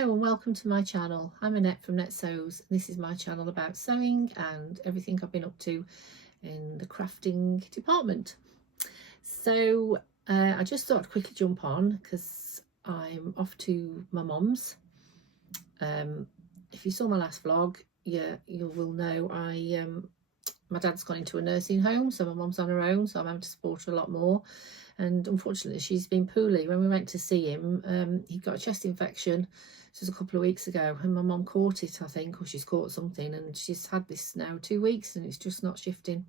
Hello and welcome to my channel. I'm Annette from Net Sews. This is my channel about sewing and everything I've been up to in the crafting department. So I just thought I'd quickly jump on because I'm off to my mum's. If you saw my last vlog, you will know my dad's gone into a nursing home, so my mum's on her own, so I'm having to support her a lot more. And unfortunately, she's been poorly. When we went to see him, he got a chest infection. This was a couple of weeks ago, and my mum caught it, I think, or she's caught something, and she's had this now 2 weeks, and it's just not shifting.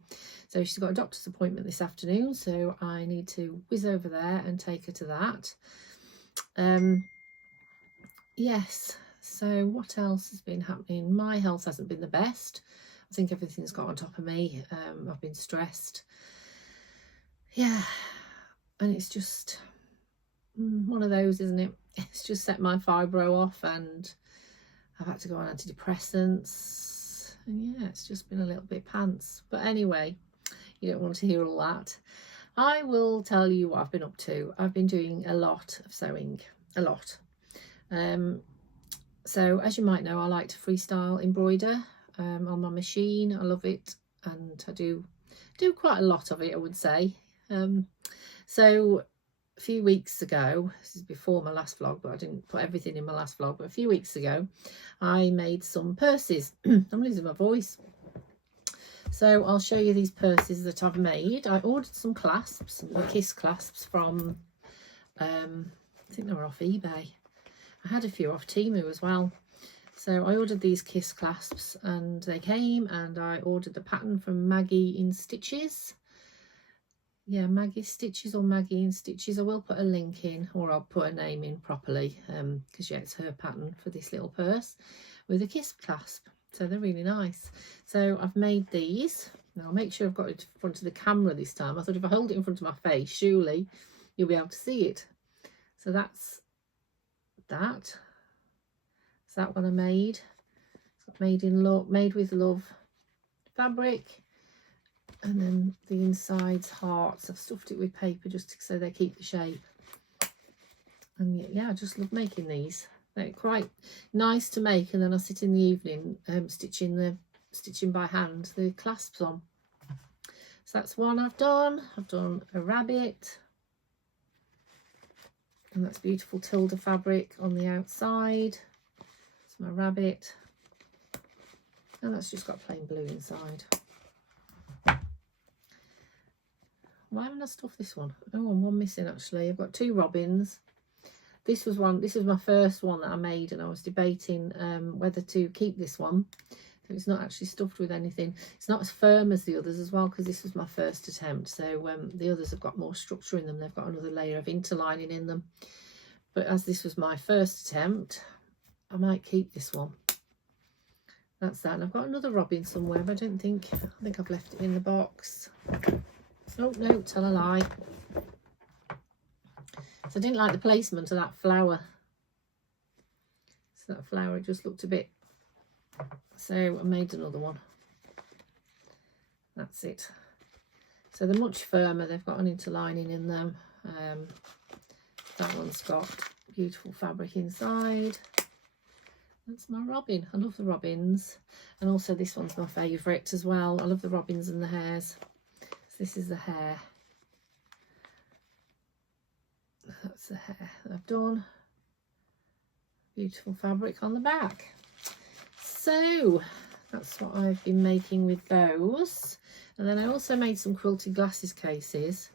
So she's got a doctor's appointment this afternoon, so I need to whiz over there and take her to that. Yes, so what else has been happening? My health hasn't been the best. I think everything's got on top of me. I've been stressed. Yeah, and it's just one of those, isn't it? It's just set my fibro off, and I've had to go on antidepressants, and yeah, it's just been a little bit pants. But anyway, you don't want to hear all that. I will tell you what I've been up to. I've been doing a lot of sewing, a lot. So as you might know, I like to freestyle embroider on my machine. I love it, and I do quite a lot of it, I would say. So a few weeks ago, this is before my last vlog, but I didn't put everything in my last vlog, but a few weeks ago I made some purses. I'm losing my voice. So I'll show you these purses that I've made. I ordered some clasps, the kiss clasps from I think they were off eBay. I had a few off Temu as well. So I ordered these kiss clasps and they came, and I ordered the pattern from Maggie in Stitches. Yeah, Maggie Stitches or Maggie in Stitches. I will put a link in, or I'll put a name in properly, because yeah, it's her pattern for this little purse with a kiss clasp. So they're really nice. So I've made these. Now I'll make sure I've got it in front of the camera this time. I thought if I hold it in front of my face, surely you'll be able to see it. So that's that. It's that one I made. Made with love fabric. And then the inside's hearts. I've stuffed it with paper just so they keep the shape. And yeah, I just love making these. They're quite nice to make, and then I sit in the evening stitching by hand the clasps on. So that's one I've done. I've done a rabbit, and that's beautiful Tilda fabric on the outside. It's my rabbit, and that's just got plain blue inside. Why haven't I stuffed this one? Oh, and one missing actually. I've got two robins. This was my first one that I made, and I was debating whether to keep this one. It's not actually stuffed with anything. It's not as firm as the others as well, because this was my first attempt. So the others have got more structure in them. They've got another layer of interlining in them. But as this was my first attempt, I might keep this one. That's that. And I've got another robin somewhere, but I think I've left it in the box. Oh no, tell a lie. So I didn't like the placement of that flower. So that flower, it just looked a bit. So I made another one. That's it. So they're much firmer. They've got an interlining in them. That one's got beautiful fabric inside. That's my robin. I love the robins. And also this one's my favourite as well. I love the robins and the hairs. So this is the hair. That's the hair that I've done. Beautiful fabric on the back. So that's what I've been making with those. And then I also made some quilted glasses cases.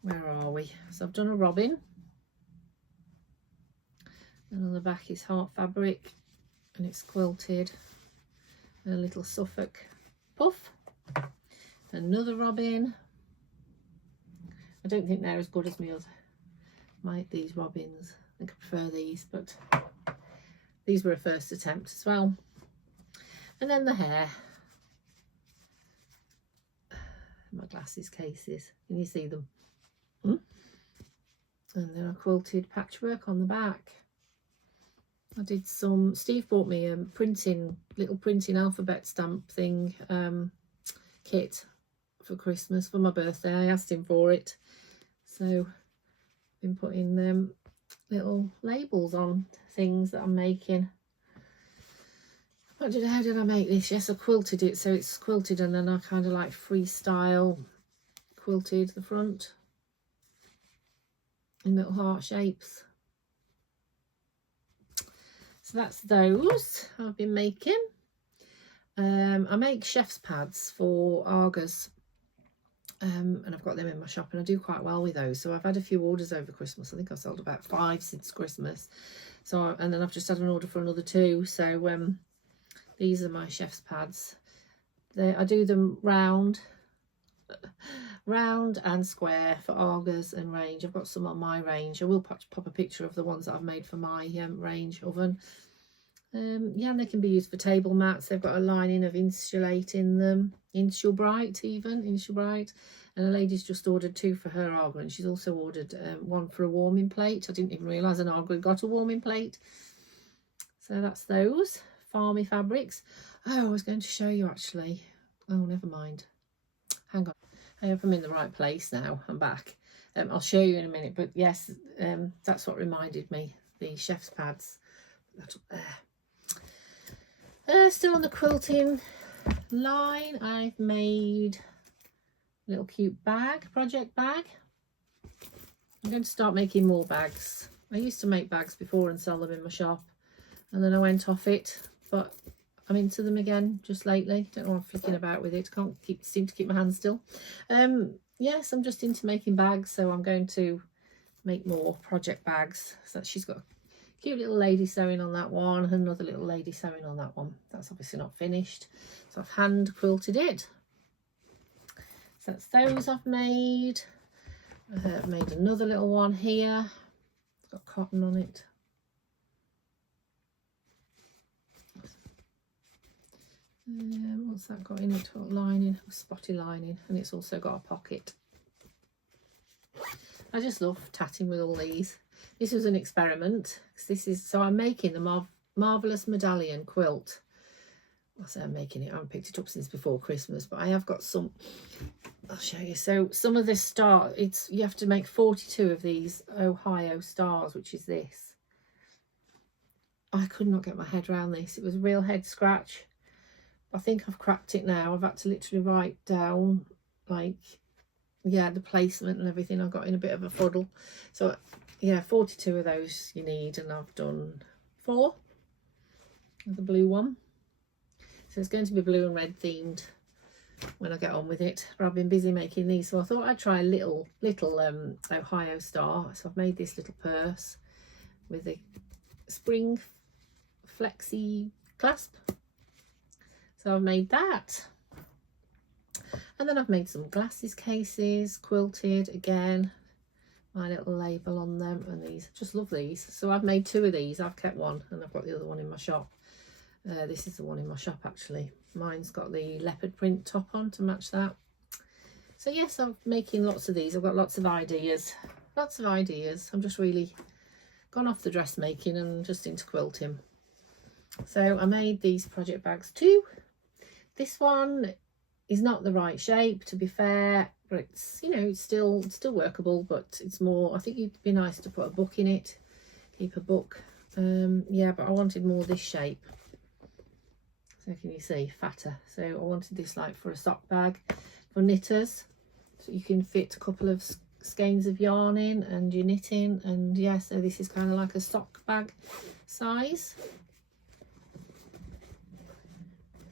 Where are we? So I've done a robin, and on the back is heart fabric, and it's quilted, and a little Suffolk puff. Another robin. I don't think they're as good as these robins. I think I prefer these, but these were a first attempt as well. And then the hair. My glasses cases. Can you see them? And then I quilted patchwork on the back. I did some. Steve bought me a little printing alphabet stamp thing kit for Christmas for my birthday. I asked him for it, so been putting little labels on things that I'm making. How did I make this? Yes, I quilted it, so it's quilted, and then I kind of like freestyle quilted the front in little heart shapes. So that's those I've been making. I make chef's pads for Argos, and I've got them in my shop, and I do quite well with those. So I've had a few orders over Christmas. I think I've sold about 5 since Christmas. So, and then I've just had an order for another 2. So these are my chef's pads. I do them round and square for Argos and range. I've got some on my range. I will pop a picture of the ones that I've made for my range oven. Yeah, and they can be used for table mats. They've got a lining of insulate in them, Insul Bright, and a lady's just ordered 2 for her Arga, and she's also ordered one for a warming plate. I didn't even realise an Arga got a warming plate. So that's those Farmy fabrics. Oh, I was going to show you actually. Oh, never mind. Hang on. I hope I'm in the right place now. I'm back. I'll show you in a minute, but yes, that's what reminded me. The chef's pads. That up there. Still on the quilting line, I've made a little cute bag, project bag. I'm going to start making more bags. I used to make bags before and sell them in my shop, and then I went off it, but I'm into them again just lately. Don't know what I'm flicking about with it. Can't seem to keep my hands still. Yes, I'm just into making bags, so I'm going to make more project bags. So she's got cute little lady sewing on that one, and another little lady sewing on that one. That's obviously not finished, so I've hand quilted it. So that's those I've made. I've made another little one here. It's got cotton on it. What's that got in it? What lining? Spotty lining, and it's also got a pocket. I just love tatting with all these. This was an experiment. So I'm making the Marvellous Medallion quilt. I say I'm making it. I haven't picked it up since before Christmas, but I have got some. I'll show you. So some of this you have to make 42 of these Ohio stars, which is this. I could not get my head around this. It was a real head scratch. I think I've cracked it now. I've had to literally write down, like, yeah, the placement and everything. I got in a bit of a fuddle. So yeah, 42 of those you need, and I've done 4 with the blue one. So it's going to be blue and red themed when I get on with it, but I've been busy making these, so I thought I'd try a little Ohio star. So I've made this little purse with a spring flexi clasp. So I've made that, and then I've made some glasses cases, quilted again, my little label on them, and these, just love these. So I've made 2 of these. I've kept one, and I've got the other one in my shop. This is the one in my shop actually. Mine's got the leopard print top on to match that. So yes, I'm making lots of these. I've got lots of ideas. I'm just really gone off the dressmaking and just into quilting. So I made these project bags too. This one is not the right shape, to be fair, but it's, you know, it's still workable, but it's more, I think it'd be nice to put a book in it, keep a book. Yeah, but I wanted more this shape. So can you see, fatter? So I wanted this like for a sock bag for knitters, so you can fit a couple of skeins of yarn in and you're knitting, and yeah, so this is kind of like a sock bag size.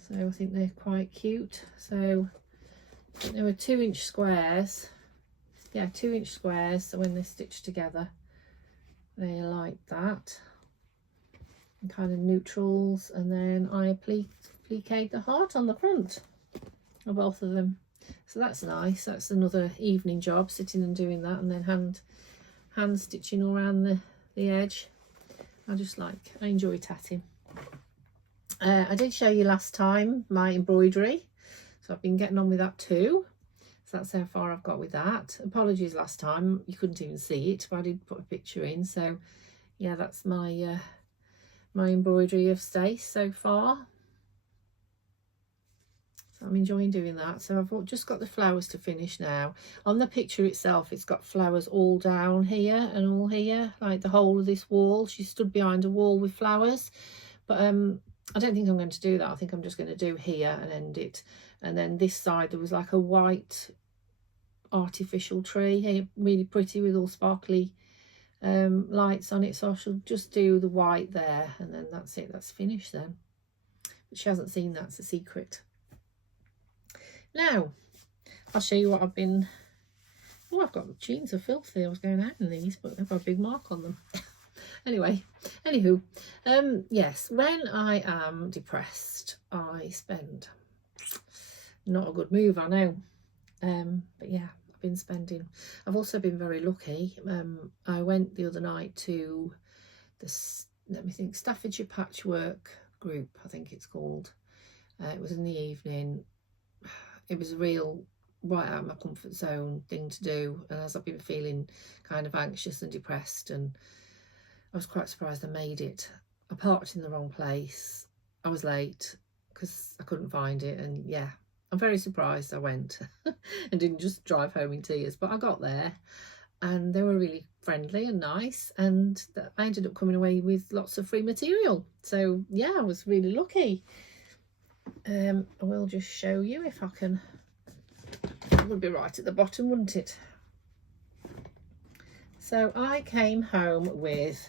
So I think they're quite cute. So there were 2-inch squares. Yeah, 2-inch squares. So when they're stitched together, they're like that. And kind of neutrals. And then I pliqued the heart on the front of both of them. So that's nice. That's another evening job, sitting and doing that, and then hand stitching all around the edge. I enjoy tatting. I did show you last time my embroidery, so I've been getting on with that too. So that's how far I've got with that. Apologies last time, you couldn't even see it, but I did put a picture in. So yeah, that's my my embroidery of Stace so far. I'm enjoying doing that. So I've just got the flowers to finish now. On the picture itself, it's got flowers all down here and all here, like the whole of this wall. She stood behind a wall with flowers, but I don't think I'm going to do that. I think I'm just going to do here and end it. And then this side, there was like a white artificial tree here, really pretty with all sparkly lights on it. So I shall just do the white there, and then that's it. That's finished then. But she hasn't seen that. It's a secret. Now, I'll show you what I've been... Oh, I've got jeans are filthy. I was going out in these, but they've got a big mark on them. Anyway, anywho, yes, when I am depressed, I spend. Not a good move, I know. But yeah, I've been spending. I've also been very lucky. I went the other night to this, let me think, Staffordshire Patchwork Group, I think it's called. It was in the evening. It was a real right out of my comfort zone thing to do, and as I've been feeling kind of anxious and depressed, and I was quite surprised I made it. I parked in the wrong place. I was late because I couldn't find it, and yeah, I'm very surprised I went and didn't just drive home in tears. But I got there and they were really friendly and nice, and I ended up coming away with lots of free material. So yeah, I was really lucky. I will just show you if I can. It would be right at the bottom, wouldn't it? So I came home with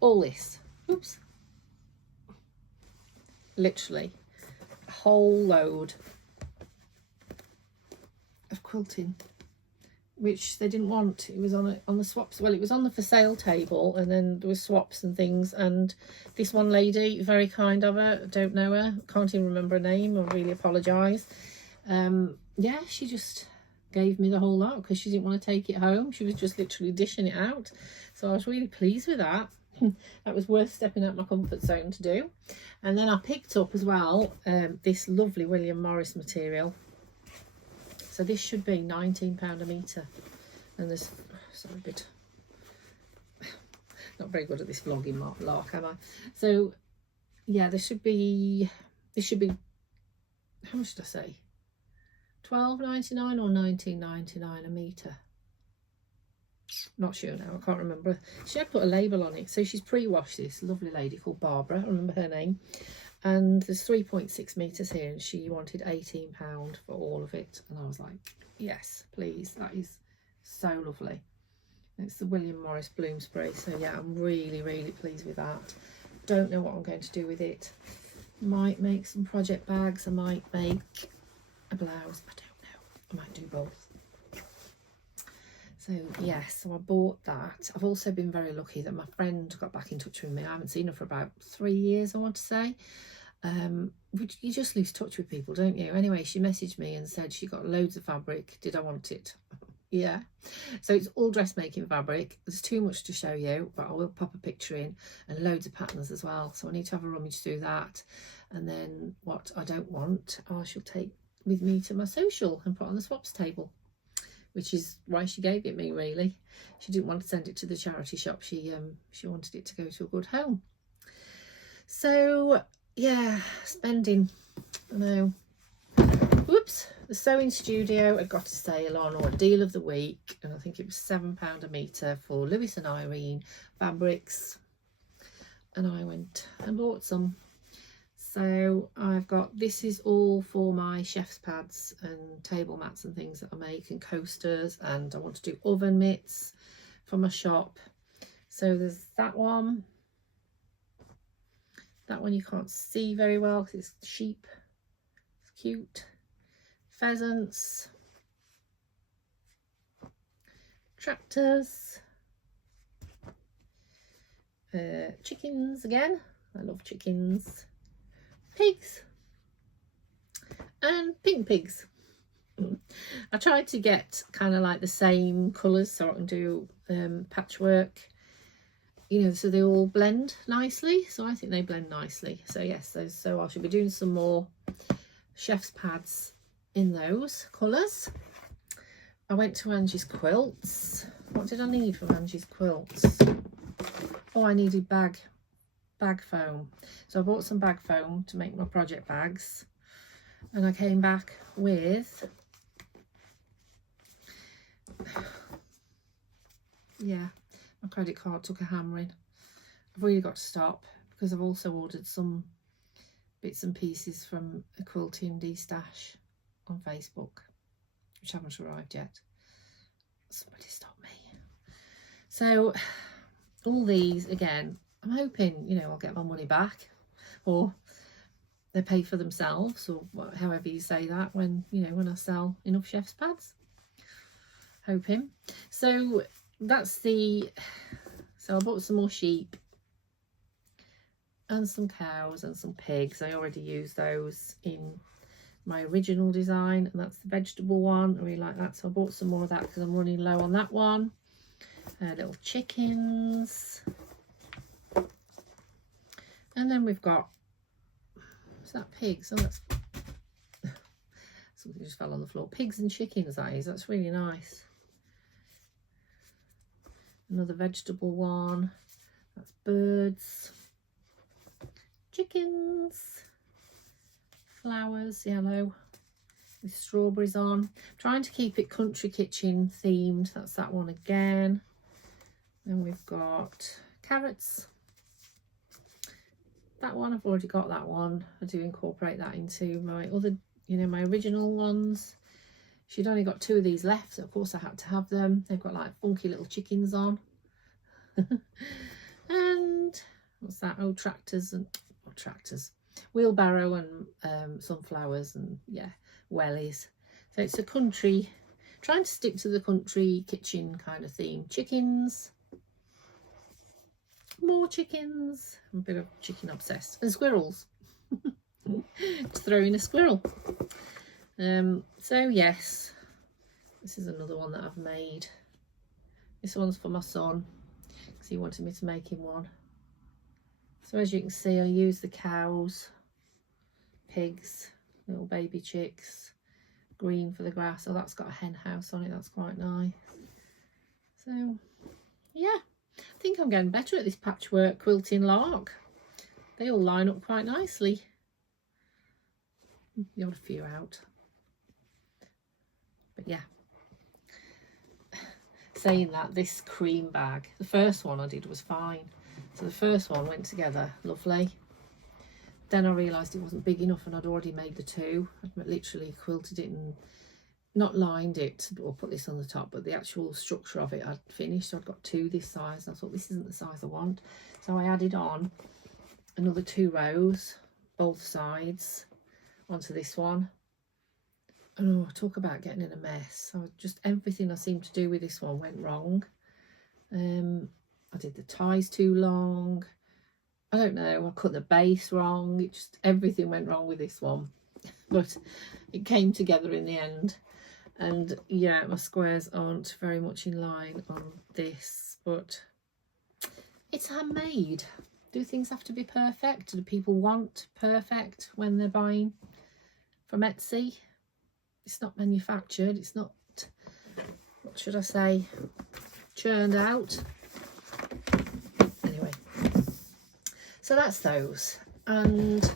all this. Oops. Literally a whole load of quilting, which they didn't want. It was on the swaps. Well, it was on the for sale table, and then there was swaps and things. And this one lady, very kind of her, don't know her, can't even remember her name. I really apologise. Yeah, she just gave me the whole lot because she didn't want to take it home. She was just literally dishing it out. So I was really pleased with that. That was worth stepping out my comfort zone to do. And then I picked up as well this lovely William Morris material. So this should be £19 a metre. And there's, sorry, a bit, not very good at this vlogging lark, am I? So yeah, this should be, how much did I say? £12.99 or £19.99 a metre. Not sure now, I can't remember. She had put a label on it. So she's pre-washed this lovely lady called Barbara, I remember her name. And there's 3.6 metres here, and she wanted £18 for all of it. And I was like, yes, please, that is so lovely. And it's the William Morris Bloom Spray. So yeah, I'm really, really pleased with that. Don't know what I'm going to do with it. Might make some project bags. I might make a blouse. I don't know. I might do both. So yes, so I bought that. I've also been very lucky that my friend got back in touch with me. I haven't seen her for about 3 years, I want to say. You just lose touch with people, don't you? Anyway, she messaged me and said she got loads of fabric. Did I want it? Yeah. So it's all dressmaking fabric. There's too much to show you, but I will pop a picture in, and loads of patterns as well. So I need to have a rummage through that. And then what I don't want, I shall take with me to my social and put on the swaps table, which is why she gave it me, really. She didn't want to send it to the charity shop. She wanted it to go to a good home. So yeah, spending, I know. Whoops, the sewing studio had got a sale on, or a deal of the week, and I think it was £7 a metre for Lewis and Irene fabrics, and I went and bought some. So I've got, this is all for my chef's pads and table mats and things that I make, and coasters, and I want to do oven mitts for my shop. So there's that one. That one you can't see very well because it's sheep. It's cute. Pheasants. Tractors. Chickens again. I love chickens. Pigs. And pink pigs. I tried to get kind of like the same colours so I can do patchwork, you know, so they all blend nicely. So I think they blend nicely. So yes, so I should be doing some more chef's pads in those colours. I went to Angie's Quilts. What did I need from Angie's Quilts? Oh, I needed bag foam. So I bought some bag foam to make my project bags. And I came back with, yeah, my credit card took a hammering. I've really got to stop, because I've also ordered some bits and pieces from a quilting de-stash on Facebook, which haven't arrived yet. Somebody stop me. So all these, again, I'm hoping, you know, I'll get my money back, or they pay for themselves, or however you say that, when, you know, when I sell enough chef's pads. Hoping. So that's the, so I bought some more sheep and some cows and some pigs. I already used those in my original design, and that's the vegetable one. I really like that, so I bought some more of that because I'm running low on that one. Little chickens, and then we've got, is that pigs? Oh, that's something just fell on the floor. Pigs and chickens, that is. That's really nice. Another vegetable one. That's birds, chickens, flowers, yellow with strawberries on. Trying to keep it country kitchen themed. That's that one again. Then we've got carrots. That one, I've already got that one. I do incorporate that into my other, you know, my original ones. She'd only got 2 of these left, so of course I had to have them. They've got like funky little chickens on. And what's that? Oh, tractors and tractors, wheelbarrow and sunflowers, and yeah, wellies. So it's a country, trying to stick to the country kitchen kind of theme. Chickens, more chickens. I'm a bit of chicken obsessed, and squirrels. Just throw in a squirrel. So yes, this is another one that I've made. This one's for my son because he wanted me to make him one. So as you can see, I use the cows, pigs, little baby chicks, green for the grass. Oh, that's got a hen house on it. That's quite nice. So yeah, I think I'm getting better at this patchwork quilting lark. They all line up quite nicely. The odd few out. But yeah, saying that, this cream bag, the first one I did was fine. So the first one went together lovely. Then I realised it wasn't big enough, and I'd already made the 2. I'd literally quilted it and not lined it, or put this on the top, but the actual structure of it I'd finished. So I'd got 2 this size, and I thought this isn't the size I want. So I added on another 2 rows, both sides, onto this one. Oh, talk about getting in a mess. So just everything I seemed to do with this one went wrong. I did the ties too long. I don't know, I cut the base wrong. It just, everything went wrong with this one. But it came together in the end. And yeah, my squares aren't very much in line on this, but it's handmade. Do things have to be perfect? Do people want perfect when they're buying from Etsy? It's not manufactured, it's not, what should I say, churned out. Anyway, so that's those. And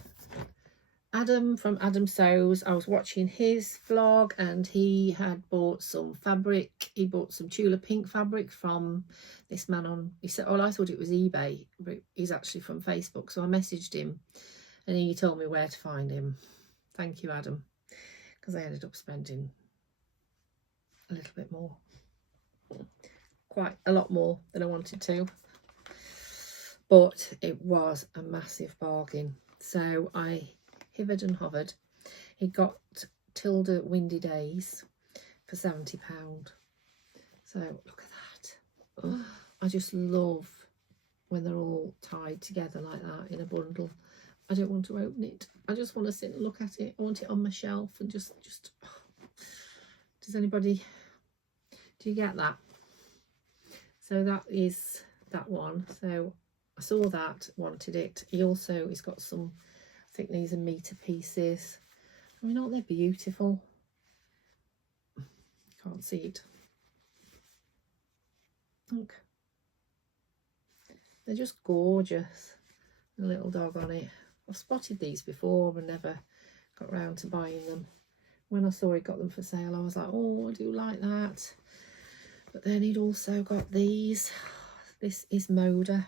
Adam from Adam Sews, I was watching his vlog, and he had bought some fabric. He bought some Tula pink fabric from this man on, he said, oh, I thought it was eBay, but he's actually from Facebook. So I messaged him and he told me where to find him. Thank you, Adam, because I ended up spending a little bit more, quite a lot more than I wanted to, but it was a massive bargain. So I hivered and hovered. He got Tilda Windy Days for £70. So look at that. Oh, I just love when they're all tied together like that in a bundle. I don't want to open it. I just want to sit and look at it. I want it on my shelf and just does anybody, do you get that? So that is that one. So I saw that, wanted it. He also, he's got some, I think these are meter pieces. I mean, aren't they beautiful? Can't see it. Look. They're just gorgeous. A little dog on it. I've spotted these before and never got round to buying them. When I saw he got them for sale, I was like, oh, I do like that. But then he'd also got these. This is Moda.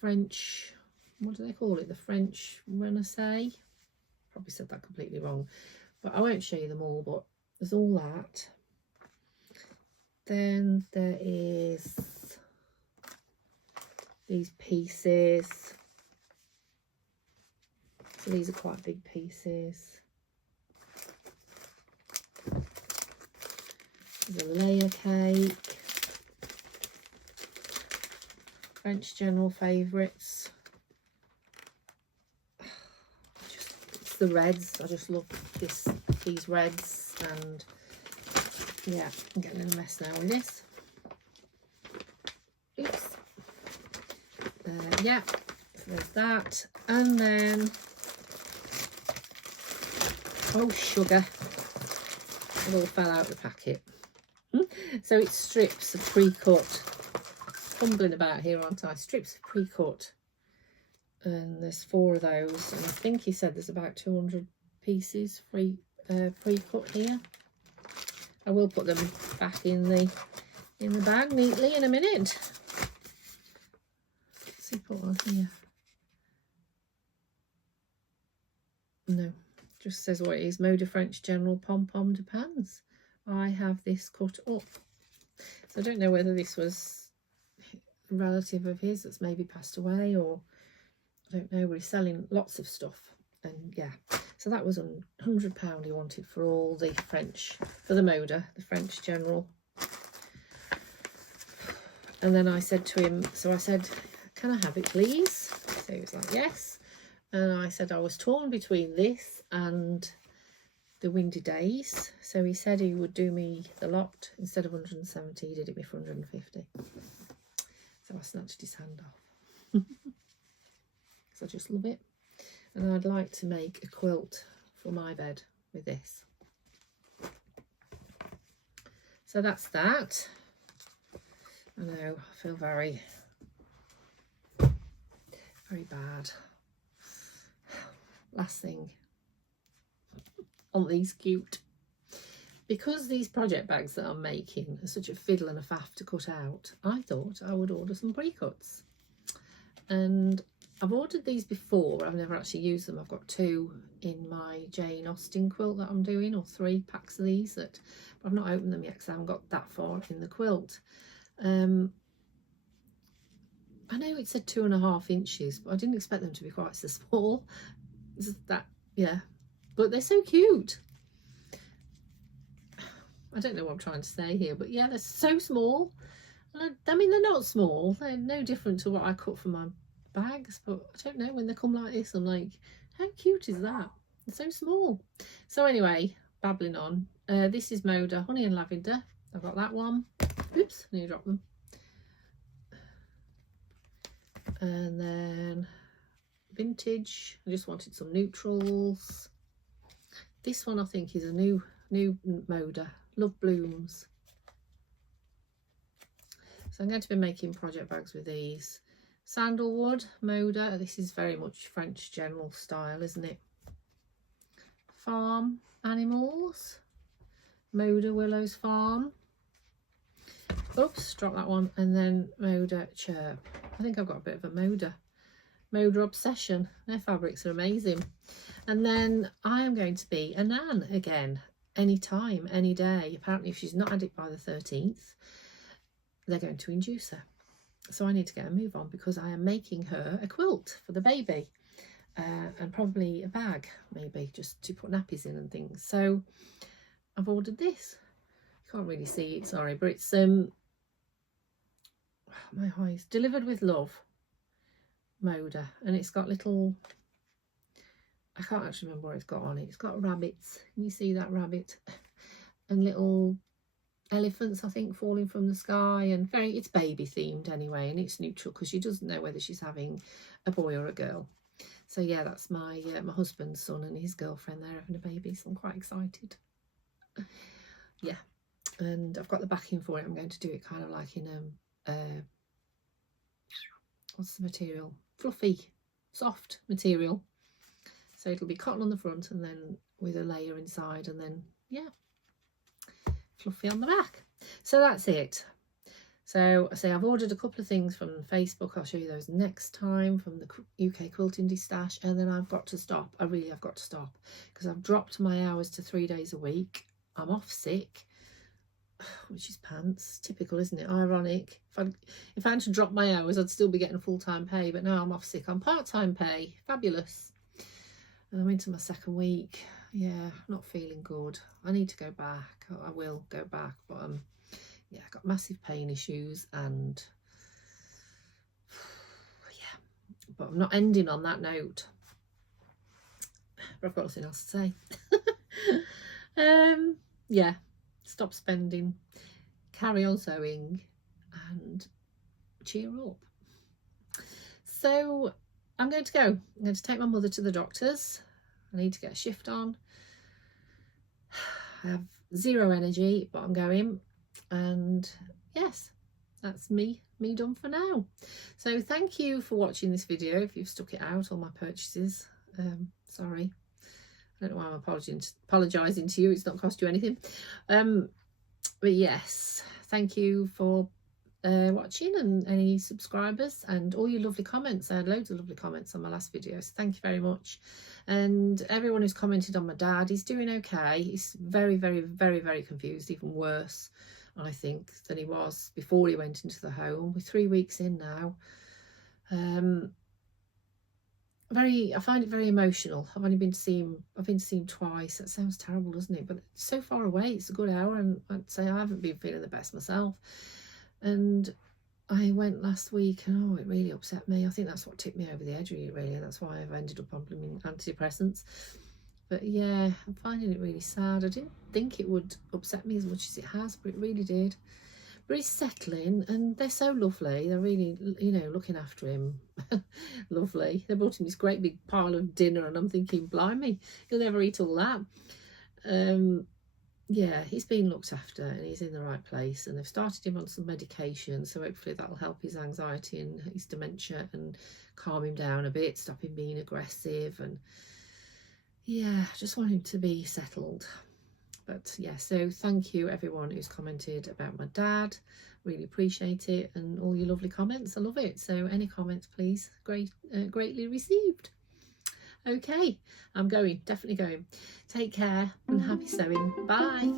French, what do they call it? The French Renaissance. Probably said that completely wrong. But I won't show you them all, but there's all that. Then there is these pieces. So these are quite big pieces. There's a layer cake. French general favourites. It's the reds. I just love these reds, and yeah, I'm getting in a mess now with this. Oops. Yeah, so there's that, and then oh sugar, it all fell out of the packet. So it's strips of pre-cut. Fumbling about here, aren't I? Strips of pre-cut, and there's 4 of those, and I think he said there's about 200 pieces pre-cut here. I will put them back in the bag neatly in a minute. Let's see, put one here. No, just says what it is. Moda French General Pom-Pom de Pans. I have this cut up. So I don't know whether this was a relative of his that's maybe passed away, or I don't know, but he's selling lots of stuff. And yeah, so that was £100 he wanted for all the French, for the Moda, the French General. And then I said to him, so I said, can I have it please? So he was like, yes. And I said I was torn between this and the Windy Days. So he said he would do me the lot. Instead of 170, he did it me for 150. So I snatched his hand off. Because I just love it. And I'd like to make a quilt for my bed with this. So that's that. I know, I feel very bad. Last thing. Aren't these cute? Because these project bags that I'm making are such a fiddle and a faff to cut out, I thought I would order some pre-cuts. And I've ordered these before, but I've never actually used them. I've got 2 in my Jane Austen quilt that I'm doing, or 3 packs of these, but I've not opened them yet because I haven't got that far in the quilt. I know it said 2.5 inches, but I didn't expect them to be quite so small. That, yeah, but they're so cute. I don't know what I'm trying to say here, but yeah, they're so small. And I mean, they're not small. They're no different to what I cut for my bags, but I don't know, when they come like this, I'm like, how cute is that? They're so small. So anyway, babbling on. This is Moda Honey and Lavender. I've got that one. Oops, I nearly dropped them. And then vintage. I just wanted some neutrals. This one I think is a new Moda. Love Blooms. So I'm going to be making project bags with these. Sandalwood, Moda. This is very much French general style, isn't it? Farm Animals. Moda Willows Farm. Oops, dropped that one. And then Moda Chirp. I think I've got a bit of a Moda obsession. Their fabrics are amazing. And then I am going to be a nan again, anytime, any day. Apparently if she's not had it by the 13th, they're going to induce her. So I need to get a move on, because I am making her a quilt for the baby, and probably a bag, maybe, just to put nappies in and things. So I've ordered this. You can't really see it, sorry, but it's my eyes. Delivered with Love, Moda, and it's got little, I can't actually remember what it's got on it. It's got rabbits. Can you see that rabbit? And little elephants, I think, falling from the sky, and it's baby themed anyway, and it's neutral because she doesn't know whether she's having a boy or a girl. So yeah, that's my my husband's son and his girlfriend. They're having a baby, so I'm quite excited. Yeah, and I've got the backing for it. I'm going to do it kind of like in what's the material? Fluffy soft material. So it'll be cotton on the front and then with a layer inside, and then yeah, fluffy on the back. So that's it. So I say I've ordered a couple of things from Facebook. I'll show you those next time, from the UK Quilting Stash. And then I've got to stop. I really have got to stop, because I've dropped my hours to 3 days a week. I'm off sick, which is pants. Typical, isn't it? Ironic. If I had to drop my hours, I'd still be getting full-time pay, but now I'm off sick. I'm part-time pay. Fabulous. And I'm into my 2nd week. Yeah, I'm not feeling good. I need to go back. I will go back, but yeah, I've got massive pain issues, and yeah, but I'm not ending on that note. But I've got nothing else to say. Yeah, stop spending, carry on sewing, and cheer up. So I'm going to go. I'm going to take my mother to the doctor's. I need to get a shift on. I have 0 energy, but I'm going. And yes, that's me done for now. So thank you for watching this video. If you've stuck it out, all my purchases, sorry, I don't know why I'm apologising to you. It's not cost you anything. But yes, thank you for watching, and any subscribers and all your lovely comments. I had loads of lovely comments on my last video, so thank you very much. And everyone who's commented on my dad, he's doing okay. He's very, very, very, very confused, even worse, I think, than he was before he went into the home. We're 3 weeks in now. I find it very emotional. I've been to see him twice. That sounds terrible, doesn't it? But it's so far away. It's a good hour, and I'd say I haven't been feeling the best myself. And I went last week, and oh, it really upset me. I think that's what tipped me over the edge, really. That's why I've ended up on antidepressants. But yeah, I'm finding it really sad. I didn't think it would upset me as much as it has, but it really did. But he's settling, and they're so lovely. They're really, you know, looking after him. Lovely. They brought him this great big pile of dinner, and I'm thinking, blimey, he'll never eat all that. Yeah, he's being looked after, and he's in the right place, and they've started him on some medication, so hopefully that'll help his anxiety and his dementia and calm him down a bit, stop him being aggressive. And yeah, I just want him to be settled. But yeah, so thank you everyone who's commented about my dad. Really appreciate it, and all your lovely comments. I love it. So any comments, please, greatly received. Okay, I'm going, definitely going. Take care and happy sewing. Bye.